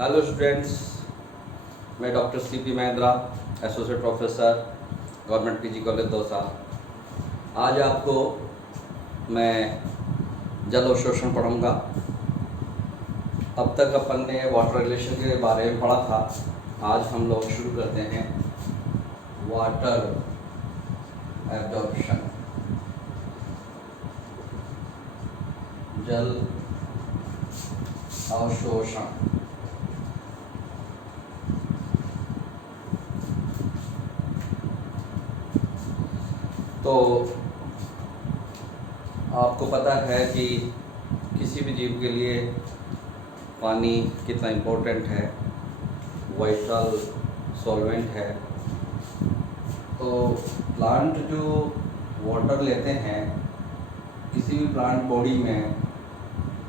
Hello students, मैं doctor CP Mahindra, associate professor, government PG college Dausa. आज आपको मैं जल अवशोषण पढ़ाऊँगा। अब तक अपन ने वाटर रिलेशन के बारे में पढ़ा था। आज हम लोग शुरू करते हैं वाटर एब्जॉर्प्शन, जल अवशोषण। तो आपको पता है कि किसी भी जीव के लिए पानी कितना इम्पोर्टेंट है, वाइटल सॉल्वेंट है। तो प्लांट जो वाटर लेते हैं, किसी भी प्लांट बॉडी में,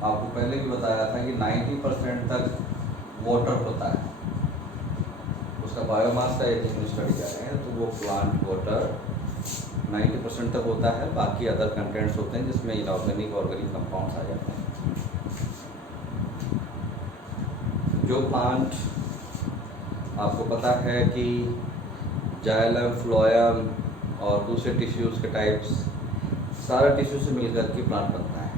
आपको पहले भी बताया था कि 90% तक वाटर होता है। उसका बायोमास का यदि हम स्टडी कर रहे हैं तो वो प्लांट वाटर 90% तक होता है। बाकी अदर कंटेंट्स होते हैं जिसमें इनऑर्गेनिक ऑर्गेनिक कंपाउंड्स आ जाते हैं। जो प्लांट, आपको पता है कि जाइलम, फ्लोएम और दूसरे टिश्यूज़ के टाइप्स, सारा टिश्यू से मिलकर के प्लांट बनता है।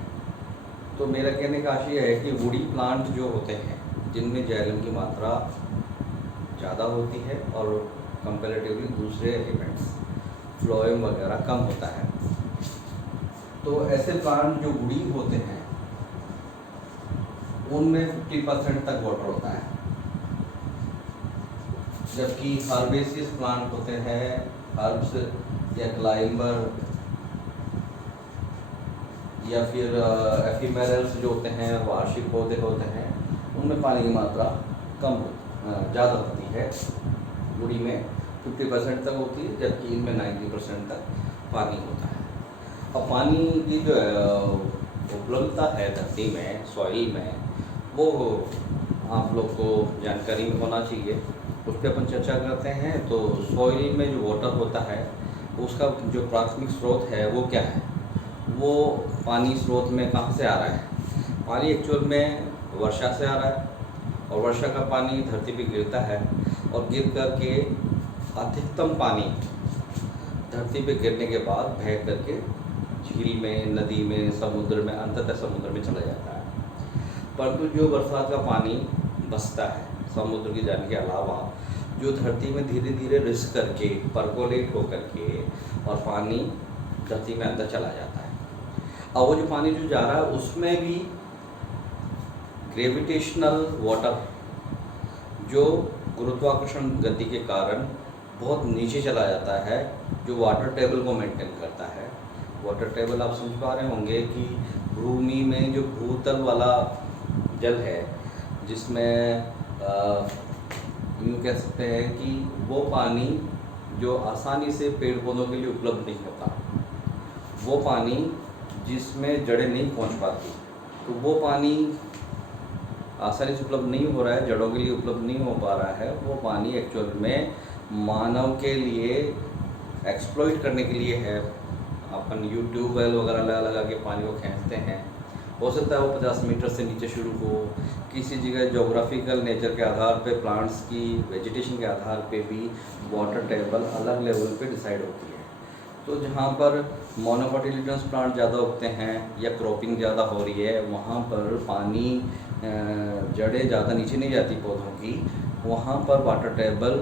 तो मेरा कहने का आशय है कि वुडी प्लांट जो होते हैं, जिनमें जाइलम की मात्रा ज़्यादा होती है और कंपैरेटिवली दूसरे एलिमेंट्स फ्लोएम वगैरह कम होता है, तो ऐसे प्लांट जो वुडी होते हैं उनमें 50% तक वाटर होता है। जबकि हर्बेसियस प्लांट होते हैं, हर्ब्स या क्लाइंबर या फिर एफिमेरल्स जो होते हैं, वार्षिक पौधे होते हैं, उनमें पानी की मात्रा ज़्यादा होती है। वुडी में 50% तक होती है, जबकि इनमें 90% तक पानी होता है। अब पानी की जो उपलब्धता है धरती में, सॉइल में, वो आप लोग को जानकारी में होना चाहिए। उस पर अपन चर्चा करते हैं। तो सॉइल में जो वाटर होता है उसका जो प्राथमिक स्रोत है वो क्या है? वो पानी स्रोत में कहाँ से आ रहा है? पानी एक्चुअल में वर्षा से आ रहा है, और वर्षा का पानी धरती पे गिरता है, और गिर करके अधिकतम पानी धरती पे गिरने के बाद बह करके झील में, नदी में, समुद्र में, अंततः समुद्र में चला जाता है। परंतु जो बरसात का पानी बसता है समुद्र की जाने के अलावा, जो धरती में धीरे धीरे रिस करके परकोलेट होकर के और पानी धरती में अंदर चला जाता है। अब वो जो पानी जो जा रहा है उसमें भी ग्रेविटेशनल वाटर, जो गुरुत्वाकर्षण गति के कारण बहुत नीचे चला जाता है, जो वाटर टेबल को मेंटेन करता है। वाटर टेबल आप समझ पा रहे होंगे कि भूमि में जो भूतल वाला जल है, जिसमें यूँ कह सकते हैं कि वो पानी जो आसानी से पेड़ पौधों के लिए उपलब्ध नहीं होता, वो पानी जिसमें जड़ें नहीं पहुंच पाती, तो वो पानी आसानी से उपलब्ध नहीं हो रहा है, जड़ों के लिए उपलब्ध नहीं हो पा रहा है। वो पानी एक्चुअल में मानव के लिए एक्सप्लॉइट करने के लिए है। अपन ट्यूबवेल वगैरह लगा के पानी को खींचते हैं। हो सकता है वो 50 मीटर से नीचे शुरू हो, किसी जगह जोग्राफिकल नेचर के आधार पे, प्लांट्स की वेजिटेशन के आधार पे भी वाटर टेबल अलग लेवल पे डिसाइड होती है। तो जहाँ पर मोनोकोटिलिडनस प्लांट ज़्यादा उगते हैं या क्रॉपिंग ज़्यादा हो रही है, वहाँ पर पानी, जड़ें ज़्यादा नीचे नहीं जाती पौधों की, वहाँ पर वाटर टेबल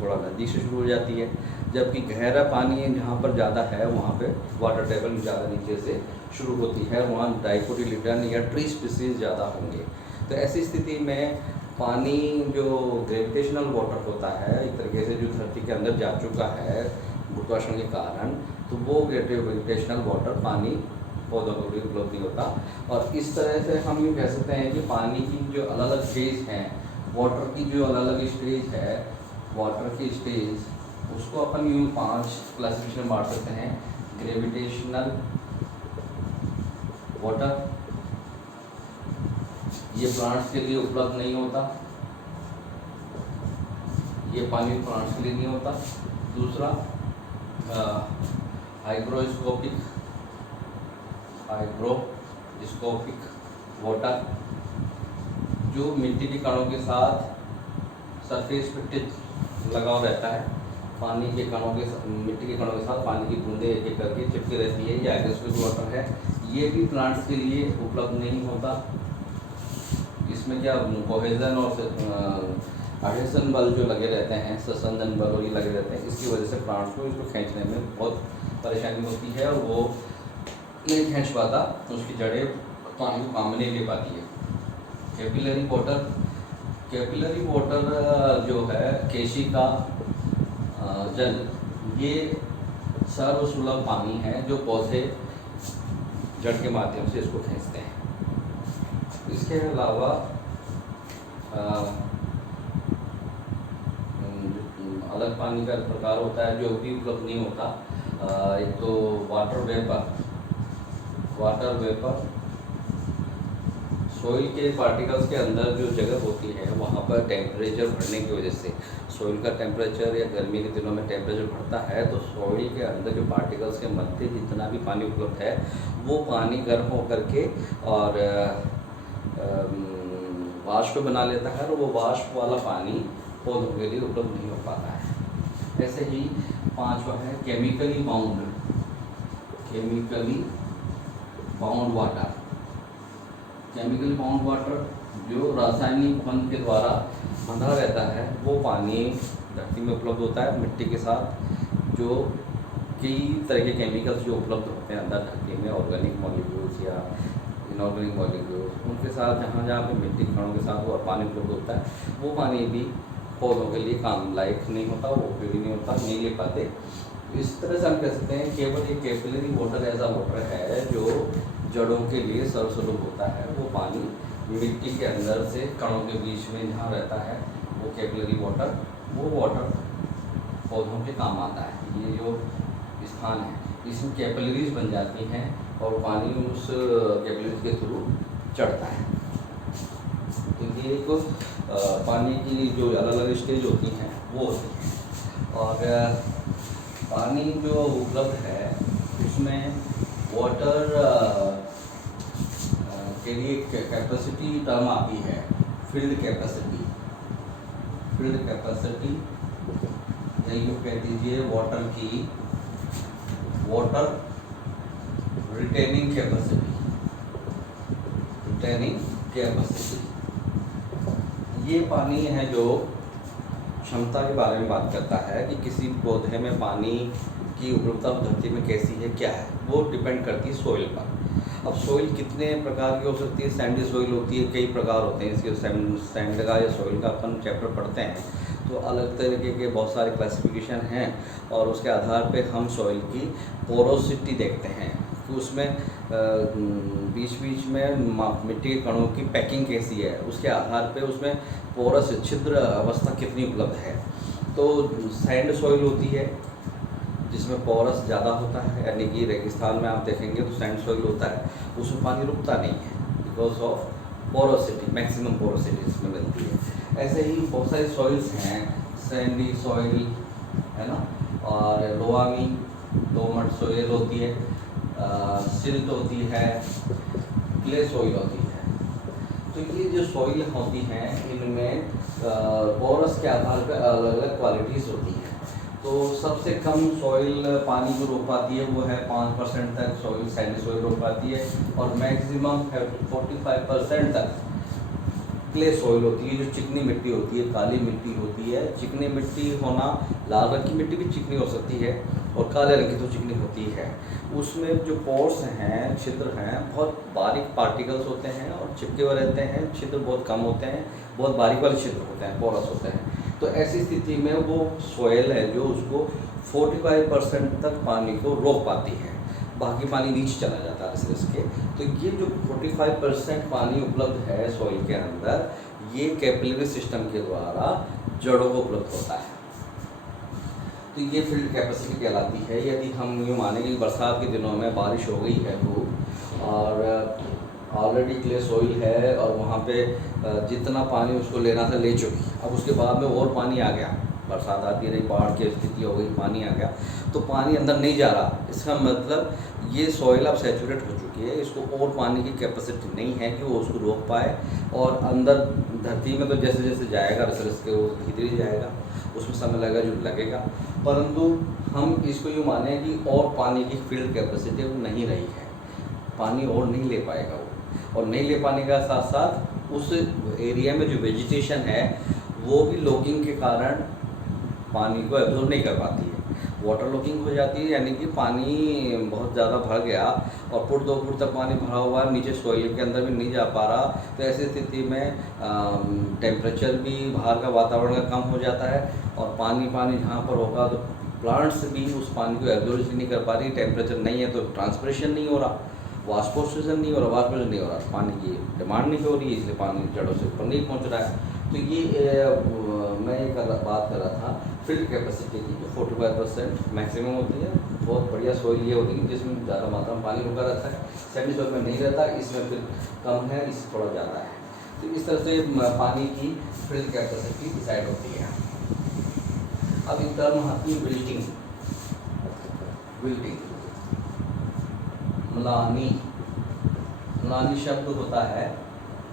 थोड़ा नदी से शुरू हो जाती है। जबकि गहरा पानी जहाँ पर ज़्यादा है वहाँ पे वाटर टेबल ज़्यादा नीचे से शुरू होती है, वहाँ डाइकोटिलिडन या ट्री स्पीसीज ज़्यादा होंगे। तो ऐसी स्थिति में पानी जो ग्रेविटेशनल वाटर होता है, एक तरीके से जो धरती के अंदर जा चुका है गुरुत्वाकर्षण के कारण, तो वो ग्रेविटेशनल वाटर पानी पौधों को भी उपलब्ध नहीं होता। और इस तरह से हम ये कह सकते हैं कि पानी की जो अलग अलग स्टेज हैं, वाटर की जो अलग अलग स्टेज है, वाटर की स्टेज, उसको अपन यूँ 5 क्लासिफिकेशन बांट सकते हैं। ग्रेविटेशनल वाटर, ये प्लांट्स के लिए उपलब्ध नहीं होता, ये पानी प्लांट्स के लिए नहीं होता। दूसरा हाइग्रोस्कोपिक वाटर, जो मिट्टी के कणों के साथ सरफेस पे टिप लगाव रहता है, पानी के कणों के मिट्टी के कणों के साथ पानी की बूंदें एक एक करके चिपकी रहती है, ये एग्रेसिव वाटर है। ये भी प्लांट्स के लिए उपलब्ध नहीं होता। इसमें क्या कोहेजन और एडहेसन बल जो लगे रहते हैं, संसंजन बल और ये लगे रहते हैं, इसकी वजह से प्लांट्स को इसको खींचने में बहुत परेशानी होती है और वो नहीं खींच पाता, तो उसकी जड़ें पानी को काम में नहीं ले पाती है। कैपिलरी वाटर जो है केशी का जल, ये सर्वसुलभ पानी है जो पौधे जड़ के माध्यम से इसको खींचते हैं। इसके अलावा अलग पानी का प्रकार होता है जो भी उपलब्ध नहीं होता। एक तो वाटर वेपर सोइल के पार्टिकल्स के अंदर जो जगह होती है वहाँ पर टेम्परेचर बढ़ने की वजह से, सोइल का टेम्परेचर या गर्मी के दिनों में टेम्परेचर बढ़ता है तो सोइल के अंदर जो पार्टिकल्स के मध्य जितना भी पानी उपलब्ध है वो पानी गर्म होकर के और वाष्प बना लेता है और वो वाष्प वाला पानी पौधों के लिए उपलब्ध नहीं हो पाता है। ऐसे ही पांचवा है chemically bound water. Chemically bound water जो रासायनिक बंध के द्वारा बंधा रहता है वो पानी धरती में उपलब्ध होता है मिट्टी के साथ। जो कई तरह के केमिकल्स जो उपलब्ध होते हैं अंदर धरती में, ऑर्गेनिक मॉलिक्यूल्स या इनऑर्गेनिक मॉलिक्यूल्स, उनके साथ जहाँ पे मिट्टी के कणों के साथ वो पानी उपलब्ध होता है, वो पानी भी पौधों के लिए काम लायक नहीं होता, वो उपयोगी नहीं होता, नहीं ले पाते। इस तरह से हम कह सकते हैं केवल ये कैपिलरी वाटर ऐसा वाटर है जो जड़ों के लिए सर्वसुलभ होता है। वो पानी मिट्टी के अंदर से कणों के बीच में जहाँ रहता है वो कैपिलरी वाटर, वो वाटर पौधों के काम आता है। ये जो स्थान है इसमें कैपिलरीज बन जाती हैं और पानी उस कैपिलरीज के थ्रू चढ़ता है। तो ये एक पानी की जो अलग अलग स्टेज होती हैं वो होती हैं। और पानी जो उपलब्ध है उसमें वाटर के लिए कैपेसिटी टर्म आती है, फील्ड कैपेसिटी या यूँ कह दीजिए वाटर रिटेनिंग कैपेसिटी। ये पानी है जो क्षमता के बारे में बात करता है कि किसी पौधे में पानी की उपलब्धता धरती में कैसी है, क्या है, वो डिपेंड करती है सोइल पर। अब सोइल कितने प्रकार की हो सकती है, सैंडी सोइल होती है, कई प्रकार होते हैं इसके, सैंड का या सोइल का अपन चैप्टर पढ़ते हैं तो अलग तरीके के बहुत सारे क्लासिफिकेशन हैं और उसके आधार पे हम सोइल की पोरोसिटी देखते हैं कि उसमें बीच बीच में मिट्टी के कणों की पैकिंग कैसी है, उसके आधार पे उसमें पोरस छिद्र अवस्था कितनी उपलब्ध है। तो सैंड सोइल होती है जिसमें पोरस ज़्यादा होता है, यानी कि रेगिस्तान में आप देखेंगे तो सैंड सोइल होता है, उसमें पानी रुकता नहीं है because of porosity, maximum porosity इसमें मिलती है। ऐसे ही बहुत सारी सॉइल्स हैं, सैंडी सॉइल है ना, और लोआमी दोमट सॉइल होती है, सिल्ट होती है, क्ले सॉइल होती है। तो ये जो सॉइल होती हैं इनमें पोरस के आधार पर अलग अलग क्वालिटीज़ होती हैं। तो सबसे कम सॉइल पानी को रोक पाती है वो है 5% तक सॉइल, सैंडी सॉइल रोक पाती है, और मैक्सिमम 45% तक क्ले सॉइल होती है, जो चिकनी मिट्टी होती है, काली मिट्टी होती है। चिकनी मिट्टी होना, लाल रंग की मिट्टी भी चिकनी हो सकती है और काले रंग की तो चिकनी होती है। उसमें जो पोर्स हैं, छिद्र हैं, बहुत बारीक पार्टिकल्स होते हैं और चिपके हुए रहते हैं, छिद्र बहुत कम होते हैं, बहुत बारीक वाले छिद्र होते हैं, पोरस होते हैं। तो ऐसी स्थिति में वो सॉइल है जो उसको 45% तक पानी को रोक पाती है, बाकी पानी नीचे चला जाता है रिस के। तो ये जो 45% पानी उपलब्ध है सॉइल के अंदर, ये कैपिलरी सिस्टम के द्वारा जड़ों को उपलब्ध होता है। तो ये फील्ड कैपेसिटी कहलाती है। यदि हम यूँ माने कि बरसात के दिनों में बारिश हो गई है खूब और ऑलरेडी क्ले सॉइल है और वहाँ पे जितना पानी उसको लेना था ले चुकी, अब उसके बाद में और पानी आ गया बरसात आती रही, बाढ़ की स्थिति हो गई, पानी आ गया, तो पानी अंदर नहीं जा रहा। इसका मतलब ये सॉइल अब सैचुरेट हो चुकी है, इसको और पानी की कैपेसिटी नहीं है कि वो उसको रोक पाए। और अंदर धरती में तो जैसे जैसे जाएगा रिसर्च के वो भीतर ही जाएगा, उसमें समय लगेगा जो लगेगा, परंतु हम इसको यूँ माने कि और पानी की फील्ड कैपेसिटी वो नहीं रही है, पानी और नहीं ले पाएगा वो। और नहीं ले पाने का साथ साथ उस एरिया में जो वेजिटेशन है वो भी लॉकिंग के कारण पानी को एब्जॉर्ब नहीं कर पाती है, वाटर लॉकिंग हो जाती है, यानी कि पानी बहुत ज़्यादा भर गया और फुट 2 फुट तक पानी भरा हुआ है, नीचे सॉइल के अंदर भी नहीं जा पा रहा। तो ऐसी स्थिति में टेम्परेचर भी बाहर का वातावरण का कम हो जाता है और पानी जहाँ पर होगा तो प्लांट्स भी उस पानी को एब्जॉर्ब नहीं कर पा रही। टेम्परेचर नहीं है तो ट्रांसपिरेशन नहीं हो रहा, वाष्पोत्सर्जन नहीं हो रहा, वाष्पोत्सर्जन नहीं हो रहा, पानी की डिमांड नहीं हो रही है, इसलिए पानी जड़ों से ऊपर नहीं पहुँच रहा है। तो ये मैं एक बात कर रहा था फील्ड कैपेसिटी की, जो 45% मैक्सिमम होती है। बहुत बढ़िया सॉइल ये होती है जिसमें ज़्यादा मात्रा में पानी रुका रहता है, सैंडी सॉइल में नहीं रहता, इसमें फिर कम है, इससे थोड़ा ज़्यादा है। तो इस तरह से पानी की फील्ड कैपेसिटी डिसाइड होती है। अब एक टर्म आती है विल्टिंग। म्लानी शब्द होता है,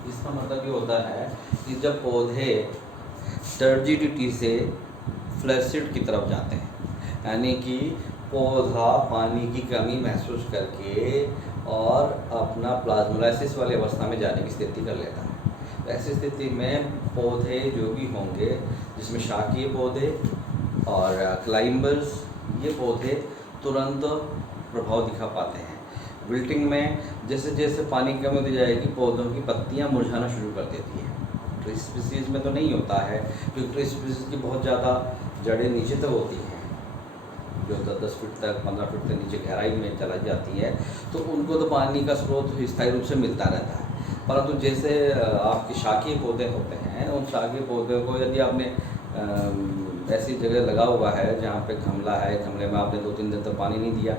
इसका मतलब ये होता है कि जब पौधे टर्जिडिटी से फ्लैसिड की तरफ जाते हैं, यानी कि पौधा पानी की कमी महसूस करके और अपना प्लाज्मोलाइसिस वाली अवस्था में जाने की स्थिति कर लेता है। तो ऐसी स्थिति में पौधे जो भी होंगे, जिसमें शाकीय पौधे और क्लाइंबर्स, ये पौधे तुरंत प्रभाव दिखा पाते हैं। विल्टिंग में जैसे जैसे पानी की कमी होती जाएगी, पौधों की पत्तियां मुरझाना शुरू कर देती है। ट्री स्पीसीज में तो नहीं होता है, क्योंकि ट्री स्पीसीज की बहुत ज़्यादा जड़ें नीचे तक होती हैं, जो 10 फीट तक 15 फीट तक नीचे गहराई में चला जाती है, तो उनको तो पानी का स्रोत स्थायी रूप से मिलता रहता है। परंतु जैसे आपके शाकीय पौधे होते हैं, उन शाकीय पौधों को यदि आपने ऐसी जगह लगा हुआ है जहाँ पे गमला है, गमले में आपने 2-3 दिन तक पानी नहीं दिया,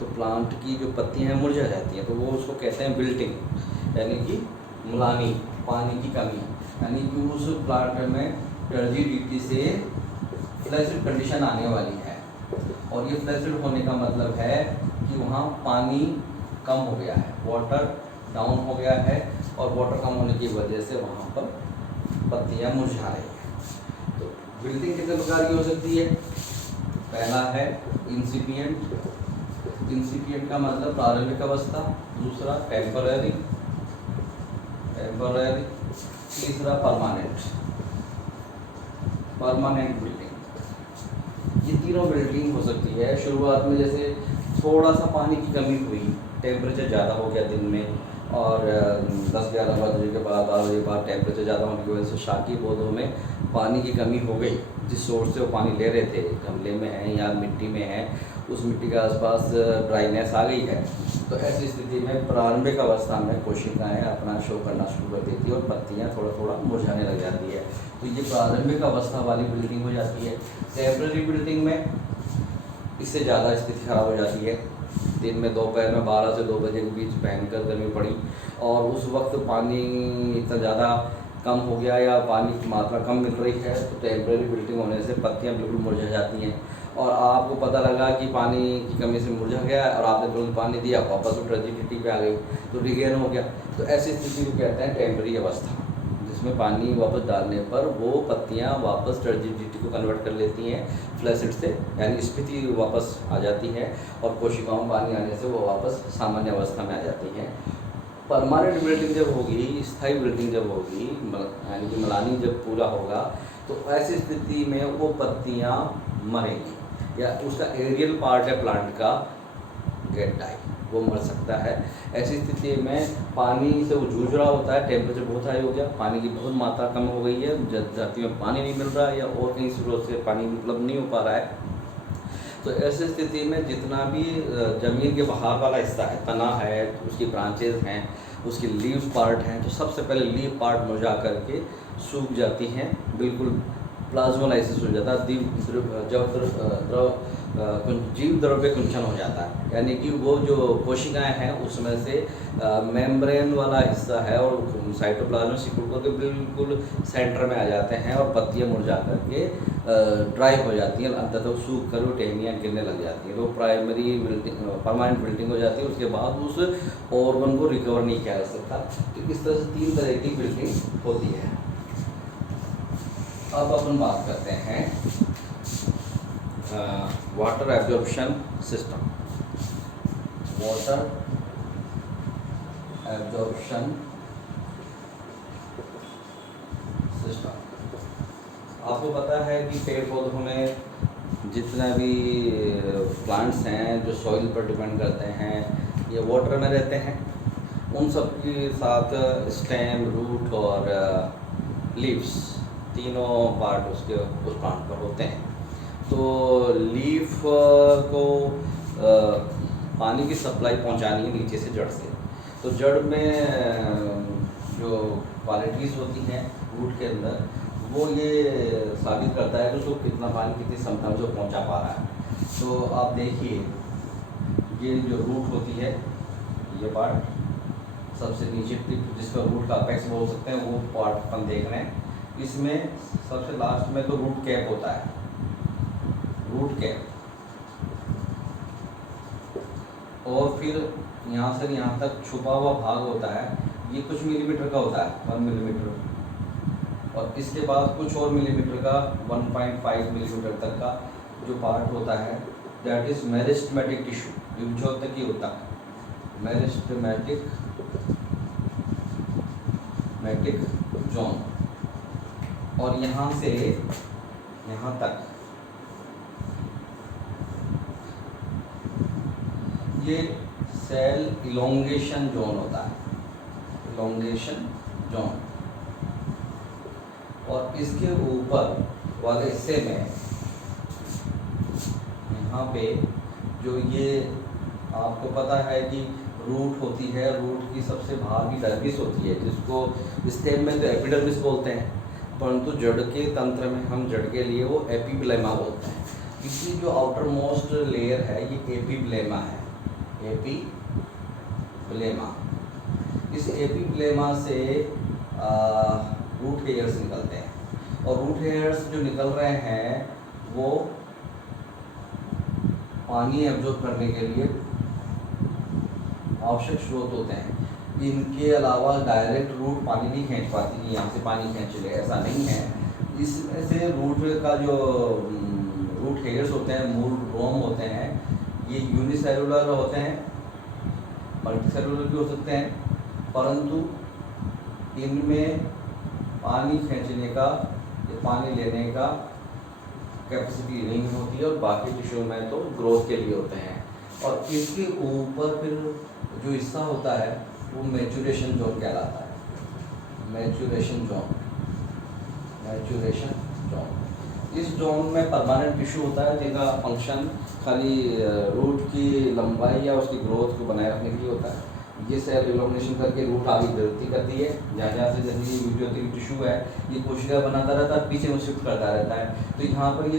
तो प्लांट की जो पत्तियां हैं मुरझा जाती हैं, तो वो उसको कहते हैं विल्टिंग, यानी कि म्लानी, पानी की कमी, यानी कि उस प्लांट में टर्जिडिटी से फ्लैसिड कंडीशन आने वाली है। और ये फ्लैसिड होने का मतलब है कि वहाँ पानी कम हो गया है, वाटर डाउन हो गया है, और वाटर कम होने की वजह से वहाँ पर पत्तियां मुरझा रही हैं। तो विल्टिंग कितने प्रकार की हो सकती है? पहला है इंसिपिएंट का मतलब प्रारंभिक अवस्था, दूसरा टेम्पररी, तीसरा परमानेंट विल्टिंग। ये तीनों विल्टिंग हो सकती है। शुरुआत में जैसे थोड़ा सा पानी की कमी हुई, टेम्परेचर ज़्यादा हो गया दिन में, और 10-11 बजे के बाद 12 बजे के बाद टेम्परेचर ज़्यादा होने की वजह से शाकीय पौधों में पानी की कमी हो गई। जिस सोर्स से वो पानी ले रहे थे, गमले में है या मिट्टी में है, उस मिट्टी के आसपास ड्राइनेस आ गई है। तो ऐसी स्थिति में प्रारंभिक अवस्था में कोशिकाएं अपना शो करना शुरू कर देती है और पत्तियां थोड़ा थोड़ा मुरझाने लग जाती है। तो ये प्रारंभिक अवस्था वाली विल्टिंग हो जाती है। टेम्पररी विल्टिंग में इससे ज़्यादा स्थिति खराब हो जाती है। दिन में दोपहर में 12 से 2 बजे के बीच भयंकर गर्मी पड़ी और उस वक्त पानी इतना ज़्यादा कम हो गया या पानी की मात्रा कम मिल रही है, तो टेम्परेरी विल्टिंग होने से पत्तियां बिल्कुल मुरझा जाती हैं। और आपको पता लगा कि पानी की कमी से मुरझा गया और आपने तुरंत पानी दिया, वापस वो टर्जिडिटी पे आ गई, तो रिगेन हो गया। तो ऐसी स्थिति को कहते हैं टेम्परेरी अवस्था, जिसमें पानी वापस डालने पर वो पत्तियां वापस टर्जिडिटी को कन्वर्ट कर लेती हैं फ्लैसिड से, यानी स्फीति वापस आ जाती है और कोशिकाओं में पानी आने से वो वापस सामान्य अवस्था में आ जाती हैं। परमानेंट विल्टिंग जब होगी, स्थायी विल्टिंग जब होगी, यानी कि म्लानी जब पूरा होगा, तो ऐसी स्थिति में वो पत्तियां मरेंगी या उसका एरियल पार्ट है प्लांट का गेट डाई, वो मर सकता है। ऐसी स्थिति में पानी से वो जूझ रहा होता है, टेम्परेचर बहुत हाई हो गया, पानी की बहुत मात्रा कम हो गई है, धरती में पानी नहीं मिल रहा है या और कहीं स्रोत से पानी उपलब्ध नहीं हो पा रहा है। तो ऐसी स्थिति में जितना भी ज़मीन के बाहर वाला हिस्सा है, तना है, उसकी ब्रांचेज हैं, उसकी लीव्स पार्ट हैं, तो सबसे पहले लीव पार्ट मुरझा करके सूख जाती हैं, बिल्कुल प्लाज्मोलाइसिस हो जाता है, जीव द्रव पे कुंचन हो जाता है, यानी कि वो जो कोशिकाएं हैं उसमें से मेम्ब्रेन वाला हिस्सा है और साइटोप्लाज्म सिकुड़ के बिल्कुल सेंटर में आ जाते हैं और पत्तियां मुरझा करके ड्राई हो जाती हैं, अंततः सूख कर वो टहनियाँ गिरने लग जाती हैं, तो प्राइमरी विल्टिंग परमानेंट विल्टिंग हो जाती है। उसके बाद उस ऑर्गन को रिकवर नहीं किया जा सकता। तो इस तरह से 3 तरह की विल्टिंग होती है। अब अपन बात करते हैं water absorption system. Water absorption system, आपको पता है कि पेड़ पौधों में जितना भी प्लांट्स हैं जो सॉइल पर डिपेंड करते हैं, ये वाटर में रहते हैं। उन सब के साथ स्टेम, रूट और लीव्स, तीनों पार्ट उसके उस प्लांट पर होते हैं। तो लीफ को पानी की सप्लाई पहुंचानी है नीचे से जड़ से, तो जड़ में जो क्वालिटीज़ होती हैं रूट के अंदर, वो ये साबित करता है कि उसको कितना पानी कितनी क्षमता में जो पहुंचा पा रहा है। तो आप देखिए, ये जो रूट होती है, ये पार्ट सबसे नीचे टिप जिसका रूट का अपेक्स बोल सकते हैं, वो पार्ट अपन देख रहे हैं। इसमें सबसे लास्ट में तो रूट कैप होता है, रूट कैप, और फिर यहाँ से यहाँ तक छुपा हुआ भाग होता है, ये कुछ मिलीमीटर का होता है, 1 मिलीमीटर, और इसके बाद कुछ और मिलीमीटर का 1.5 मिलीमीटर तक का जो पार्ट होता है, दैट इज मेरिस्टेमेटिक टिश्यू, युग्मोत्तकी होता है, मेरिस्टेमेटिक जोन। और यहाँ से यहाँ तक ये सेल इलोंगेशन जोन होता है, इलोंगेशन जोन। और इसके ऊपर वाले हिस्से में यहाँ पे जो ये आपको पता है कि रूट होती है, रूट की सबसे बाहर की डर्मिस होती है, जिसको स्टेम में तो एपिडर्मिस बोलते हैं, परंतु जड़ के तंत्र में हम जड़ के लिए वो एपिब्लेमा बोलते हैं। इसकी जो आउटर मोस्ट लेयर है ये एपिब्लेमा है, एपिब्लेमा। इस एपिब्लेमा से रूट हेयर्स निकलते हैं, और रूट हेयर्स जो निकल रहे हैं वो पानी एब्जॉर्ब करने के लिए आवश्यक स्रोत होते हैं। इनके अलावा डायरेक्ट रूट पानी नहीं खींच पाती कि यहाँ से पानी खींच ले, ऐसा नहीं है। इसमें से रूट का जो रूट हेयर्स होते हैं, मूल रोम होते हैं, ये यूनिसेलुलर होते हैं, मल्टीसेलुलर भी हो सकते हैं, परंतु इनमें पानी खींचने का या पानी लेने का कैपेसिटी नहीं होती है, और बाकी टिश्यू में तो ग्रोथ के लिए होते हैं। और इसके ऊपर फिर जो हिस्सा होता है वो मैच्योरेशन जोन कहलाता है, मैच्योरेशन जोन, मैच्योरेशन जोन। इस जोन में परमानेंट टिश्यू होता है जिसका फंक्शन खाली रूट की लंबाई या उसकी ग्रोथ को बनाए रखने के लिए होता है। ये सेल इलोंगेशन करके रूट आगे वृद्धि करती है, जहाँ जहाँ से जैसे ये वीडियोटिक टिश्यू है, ये कोशिका बनाता रहता है, पीछे में शिफ्ट करता रहता है। तो यहाँ पर ये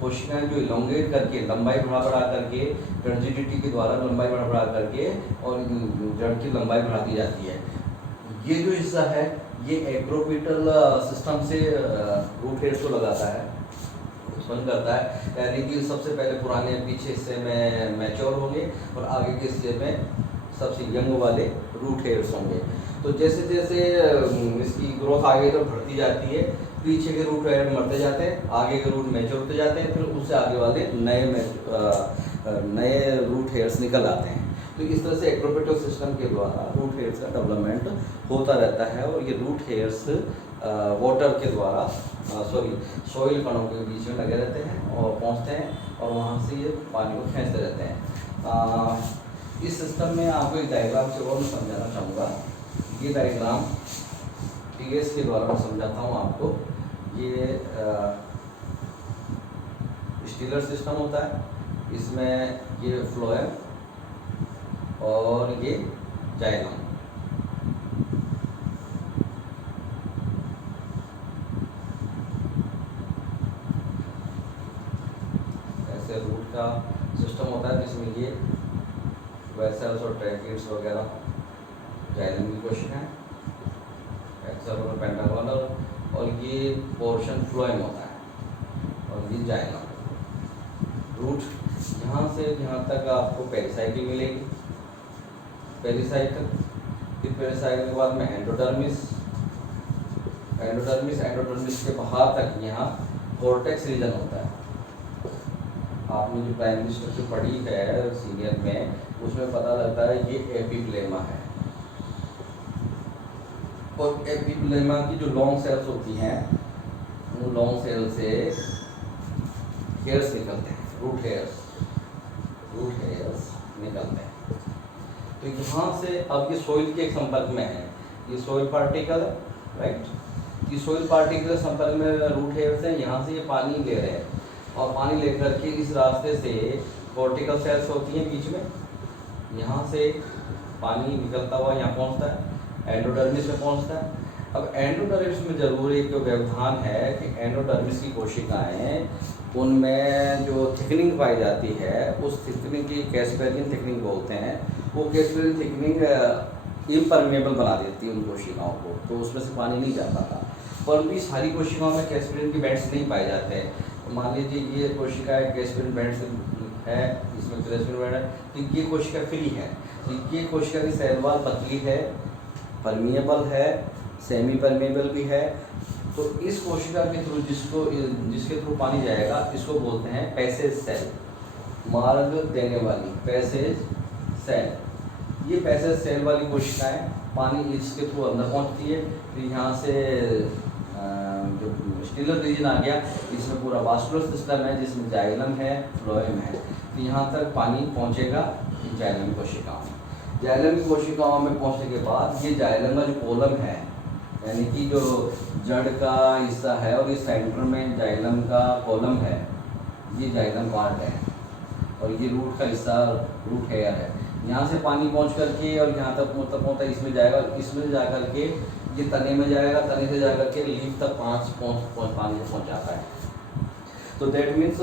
कोशिकाएं जो इलोंगेट करके लंबाई बढ़ा करके, टर्जिडिटी के द्वारा लंबाई बढ़ा करके और जड़ की लंबाई बढ़ाती जाती है। ये जो हिस्सा है ये एक्रोपिटल सिस्टम से रूट हेयर्स को लगाता है, उत्पन्न करता है, यानी कि सबसे पहले पुराने पीछे हिस्से में मैच्योर होंगे और आगे के हिस्से में सबसे यंग वाले रूट हेयर्स होंगे। तो जैसे जैसे इसकी ग्रोथ आगे तो बढ़ती जाती है, पीछे के रूट हेयर मरते जाते हैं, आगे के रूट मैच्योर होते जाते हैं, फिर उससे आगे वाले नए रूट हेयर्स निकल आते हैं। तो इस तरह से एक्रोपिटल सिस्टम के द्वारा रूट हेयर्स का डेवलपमेंट होता रहता है, और ये रूट हेयर्स वाटर के द्वारा सॉइल कणों के बीच में लगे रहते हैं और पहुंचते हैं, और वहाँ से ये पानी को खींचते रहते हैं। इस सिस्टम में आपको एक डायग्राम से और मैं समझाना चाहूँगा। ये डायग्राम टीएस के द्वारा मैं समझाता हूँ आपको। ये स्टीलर सिस्टम होता है, इसमें ये फ्लोएम और ये जाइलम। का सिस्टम होता है जिसमें ये वेसल्स और ट्रैकिट्स वगैरह जाइलम की कोशिकाएं, हेक्सागोनल पेंटागोनल, और ये पोर्शन फ्लोएम होता है और ये जाइलम। रूट यहाँ से यहाँ तक आपको पेरिसाइकिल मिलेगी, पेरिसाइकिल, फिर पेरिसाइकिल के बाद में एंडोडर्मिस, एंडोडर्मिस के बाहर तक यहाँ कोर्टेक्स रीजन होता है। आपने जो प्राइमरी स्ट्रक्चर पढ़ी है सीनियर में, उसमें पता लगता है ये एपिप्लेमा है, और एपिप्लेमा की जो लॉन्ग सेल्स होती हैं, उन लॉन्ग सेल से हेयर्स निकलते हैं, रूट हेयर्स निकलते हैं। तो यहाँ से अब ये सॉइल के संपर्क में है, ये सॉइल पार्टिकल है, राइट। ये सॉइल पार्टिकल के संपर्क में रूट हेयर्स हैं, यहाँ से ये पानी ले रहे हैं, और पानी लेकर के इस रास्ते से कॉर्टिकल सेल्स होती हैं बीच में, यहाँ से पानी निकलता हुआ यहाँ पहुँचता है, एंडोडर्मिस में पहुँचता है। अब एंडोडर्मिस में जरूर एक व्यवधान है कि एंडोडर्मिस की कोशिकाएं, उनमें जो थिकनिंग पाई जाती है, उस थिकनिंग की कैस्पेरियन थिकनिंग बोलते हैं, वो कैस्पेरियन थिकनिंग इम्परमेबल बना देती है उन कोशिकाओं को, तो उसमें से पानी नहीं जाता था। पर भी सारी कोशिकाओं में कैस्पेरियन के बैंड्स नहीं पाए जाते हैं। मान लीजिए ये कोशिका कैस्पेरियन बैंड्स है, इसमें कैस्पेरियन बैंड है, तो ये कोशिका फ्री है, ये कोशिका की सेल वॉल पतली है, परमिएबल है, सेमी परमेबल भी है। तो इस कोशिका के थ्रू जिसके थ्रू पानी जाएगा, इसको बोलते हैं पैसेज सेल, मार्ग देने वाली पैसेज सेल। ये पैसेज सेल वाली कोशिकाएं पानी इसके थ्रू अंदर पहुंचती है। फिर यहाँ से जो स्टिलर रीजन आ गया, इसमें पूरा वास्कुलर सिस्टम है जिसमें जाइलम है, फ्लोएम है। तो यहाँ तक पानी पहुँचेगा जाइलम कोशिकाओं में। जाइलम की कोशिकाओं में पहुँचने के बाद ये जाइलम का जो कोलम है, यानी कि जो जड़ का हिस्सा है और इस सेंटर में जाइलम का कॉलम है, ये जाइलम पार्ट है, और ये रूट का हिस्सा रूट हेयर है। यहाँ से पानी पहुँच करके और यहाँ तक पहुँचता इसमें जाएगा, इसमें जा कर के ये तने में जाएगा, तने से जा कर के लीफ तक पानी पहुँच जाता है। तो दैट मीन्स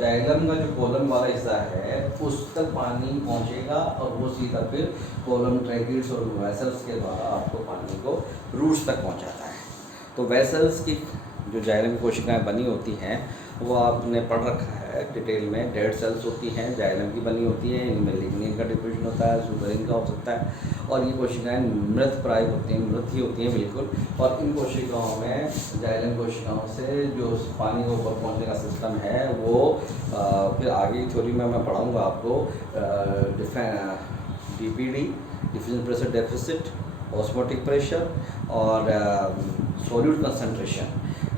जाइलम का जो कॉलम वाला हिस्सा है, उस तक पानी पहुंचेगा, और वो सीधा फिर कॉलम, ट्रैकिट्स और वेसल्स के द्वारा आपको पानी को रूट्स तक पहुंचाता है। तो वेसल्स की जो जाइलम की कोशिकाएं बनी होती हैं, वो आपने पढ़ रखा है डिटेल में। डेड सेल्स होती हैं, जाइलम की बनी होती हैं, इनमें लिग्निन का डिफ्यूजन होता है, सुगरिन का हो सकता है, और ये कोशिकाएं मृत प्राय होती हैं, मृत ही होती हैं बिल्कुल। और इन कोशिकाओं में, जाइलम कोशिकाओं से जो पानी को ऊपर पहुँचने का सिस्टम है, वो फिर आगे की थ्योरी में मैं पढ़ाऊँगा आपको। DPD, diffusion pressure deficit, osmotic pressure और सॉल्यूट कंसंट्रेशन,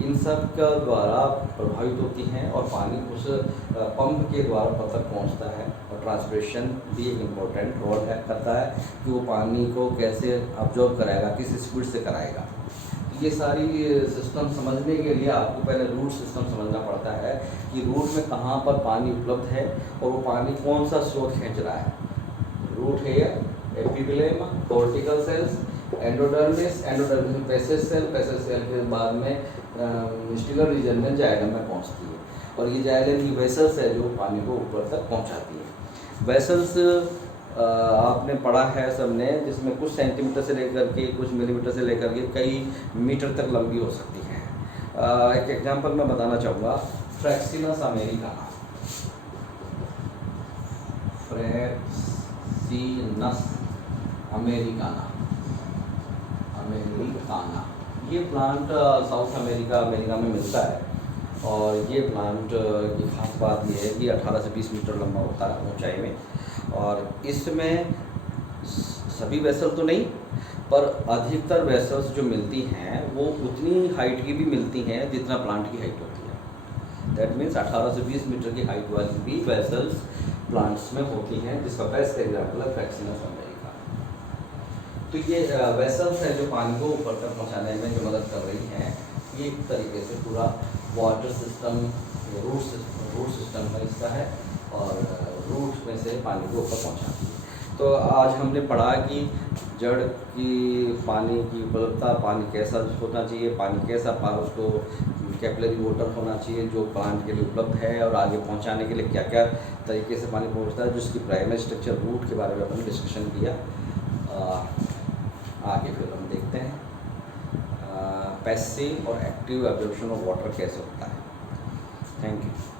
इन सब का द्वारा प्रभावित होती हैं, और पानी उस पंप के द्वारा तक पहुंचता है। और ट्रांसपिरेशन भी एक इम्पोर्टेंट रोल करता है कि वो पानी को कैसे अब्जॉर्ब कराएगा, किस स्पीड से कराएगा। ये सारी सिस्टम समझने के लिए आपको पहले रूट सिस्टम समझना पड़ता है कि रूट में कहाँ पर पानी उपलब्ध है, और वो पानी कौन सा स्रोत खींच रहा है। Root hair, epiblema, cortical cells, endodermis में पैसेज सेल के बाद में स्टिलर रीजन में जाइलम में पहुंचती है, और ये जाइलम की वेसल्स है जो पानी को ऊपर तक पहुंचाती है। वेसल्स आपने पढ़ा है सबने, जिसमें कुछ सेंटीमीटर से लेकर के कुछ मिलीमीटर से लेकर के कई मीटर तक लंबी हो सकती हैं। एक एग्जांपल मैं बताना चाहूँगा, फ्रैक्सिनस अमेरिकाना, फ्रैक्सिनस अमेरिकाना, ये प्लांट साउथ अमेरिका में मिलता है, और ये प्लांट की खास बात ये है कि 18 से 20 मीटर लंबा होता है ऊंचाई में, और इसमें सभी वेसल तो नहीं, पर अधिकतर वेसल्स जो मिलती हैं वो उतनी हाइट की भी मिलती हैं जितना प्लांट की हाइट होती है। दैट मीन्स 18 से 20 मीटर की हाइट वाली भी वेसल्स प्लांट्स में होती हैं, जिसका बेस्ट एग्जाम्पल है फ्रैक्सिनस अमेरिका। तो ये वेसल्स है जो पानी को ऊपर तक पहुंचाने में जो मदद कर रही हैं। ये एक तरीके से पूरा वाटर सिस्टम, रूट सिस्टम का हिस्सा है, और रूट में से पानी को ऊपर पहुंचाती है। तो आज हमने पढ़ा कि जड़ की पानी की उपलब्धता, पानी कैसा होना चाहिए, पानी कैसा उसको कैपिलरी वाटर होना चाहिए जो प्लांट के लिए उपलब्ध है, और आगे पहुंचाने के लिए क्या क्या तरीके से पानी पहुंचता है, जिसकी प्राइमरी स्ट्रक्चर रूट के बारे में हमने डिस्कशन किया। आगे फिर हम देखते हैं पैसिव और एक्टिव एब्जॉर्प्शन ऑफ वाटर कैसे होता है। Thank you.